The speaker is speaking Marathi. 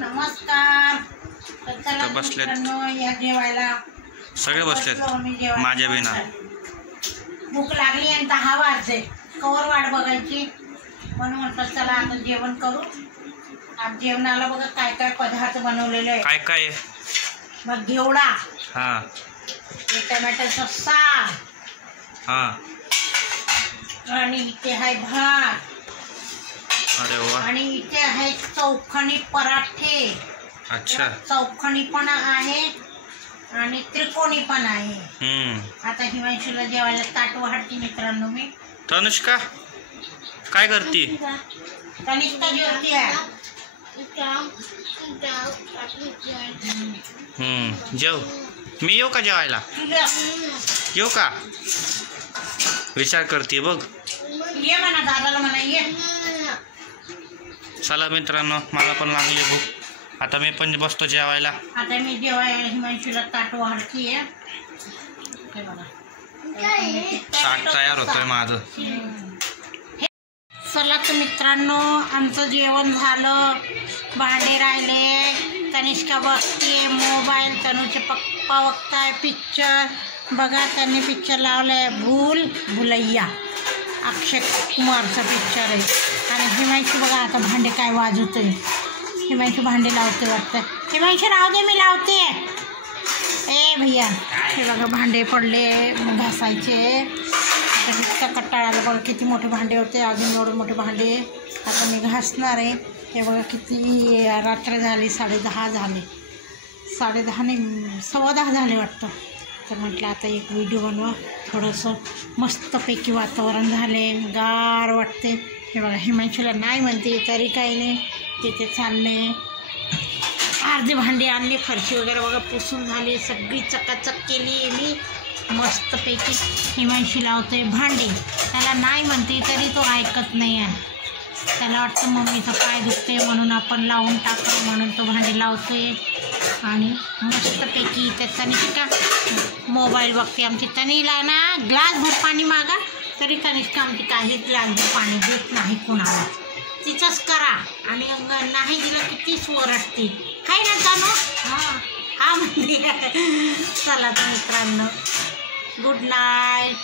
नमस्कार. तर चला मित्रांनो, या जेवायला सगळे बसलेत माझ्या बिना. भूक लागली आणि 10 वाजले. कवर वाट बघायची म्हणून म्हटलं चला आता जेवण करू. आज जेवणाला बघा काय काय पदार्थ बनवलेले आहे. काय काय? मग घेवडा, हा, टोमॅटोचा साग, हा, आणि इथे आहे भात. अरे वा. आणि इथे आहे चौखणी पराठे. अच्छा, चौखणी पण आहे आणि त्रिकोणी पण आहे. आता हिमांशूला जेवायला ताट वाढते मित्रांनो. मी तनुष्का काय करती? तनिष्का जेवती आहे. जेव. मी येऊ का जेवायला? येऊ का? विचार करते बघ. ये म्हणा दादाला, म्हणा ये. चला मित्रांनो, मला पण लागली भूक. आता मी पण बसतो जेवायला. आता मी जेवायला हिमांशूला ताट वाढतीये. ताट तयार होतोय माझं. चला तर मित्रांनो, आमचं जेवण झालं. भांडे राहिले. तनिष्का बघते मोबाईल. तनूचे पप्पा बघताय पिक्चर. बघा, त्यांनी पिक्चर लावलाय भूल भुलैया. अक्षय कुमारचा पिक्चर आहे. आणि हिमांशू बघा आता भांडे काय वाजवतोय. हिमांशू भांडे लावते वाटतं. हिमांशू राहू दे, मी लावते. ए भैया, हे बघा भांडे पडले घासायचे. इतका कट्टाळाला बघा किती मोठे भांडे होते. अजून एवढे मोठे भांडे आता मी घासणार आहे. हे बघा किती रात्र झाली. 10:30 झाले. 10:30 नाही, 10:15 झाले वाटतं. तर म्हटलं आता एक व्हिडिओ बनवा. थोडंसं मस्तपैकी वातावरण झाले, गार वाटते. हे बघा हिमांशूला नाही म्हणते तरी काही नाही. तिथे चालले. अर्धे भांडी आणली. फरशी वगैरे बघा पुसून झाली. सगळी चकाचक केली आहे मी मस्तपैकी. हिमांशू लावतोय भांडी. त्याला नाही म्हणते तरी तो ऐकत नाही आहे. त्याला वाटतं मम्मीचं पाय दुखते म्हणून आपण लावून टाकतो, म्हणून तो भांडी लावतोय. आणि मस्तपैकी त्याचा तनिष्का मोबाईल बघते. आमची तनीला ना ग्लासभर पाणी मागा तरी तनिष्का आमची काहीच ग्लासभर पाणी देत नाही कुणाला. तिचंच करा. आणि नाही दिलं किती स्वर असते. आहे ना तनू? हा म्हणते. चला तर मित्रांनो, गुड नाईट.